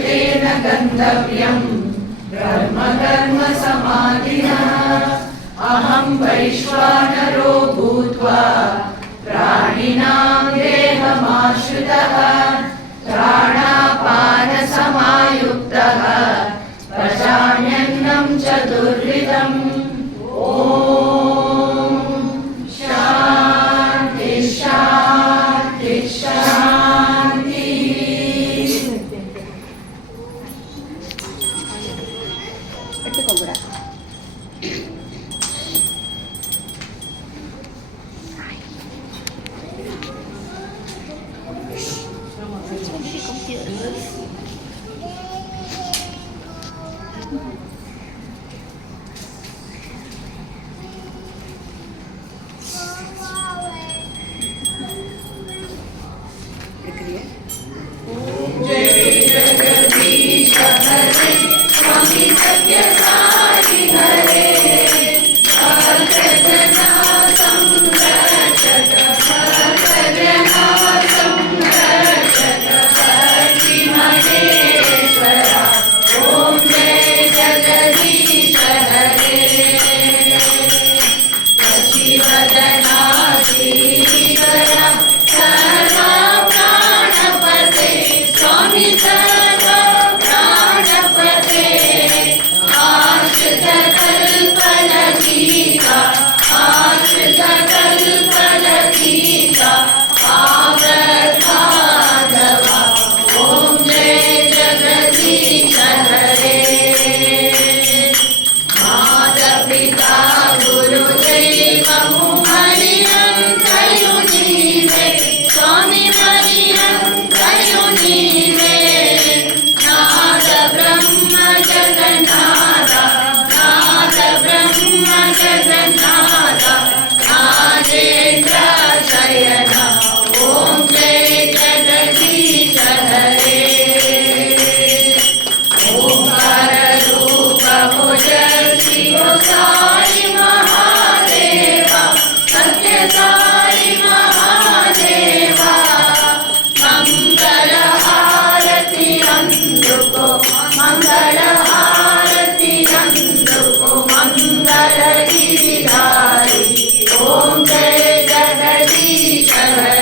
तेन गन्तव्यम् ब्रह्म कर्म समाधिनः। अहं वैश्वानरो भूत्वा प्राणिनां देहमाश्रितः प्राणापानसमायुक्तः पचाम्यन्नं चतुर्विधम्। ॐ शान्ति शान्ति शान्ति। स्वामी सत्य साई हरे भक्तना संरक्षक भक्तना संरक्षक भक्ति महेश्वरा। ओम जय जगदीश हरे शशिवदना श्रीकरा सर्वा प्राणपते स्वामी सर्वा प्राणपते आश्रितकल्पलतीका आश्रितकल्पलतीका आवद्भागवा। ॐ जय जगदीश हरे मातापिता गुरुदैवमु हरियन्तयु नीवे स्वामी हरियन्तयु नीवे नाद ब्रह्म जगन्नाथ नाद ब्रह्म जगन्नाथ नागेन्द्र शयन। ॐ जय जगदीश हरे ओंकार रूप भुज शिव साई महादेवा सत्य साई महादेवा मंगल हारति अंधुको मंगल हारति अंधुको मंगल गिरिधारी। ओम जय जगदीश हरे।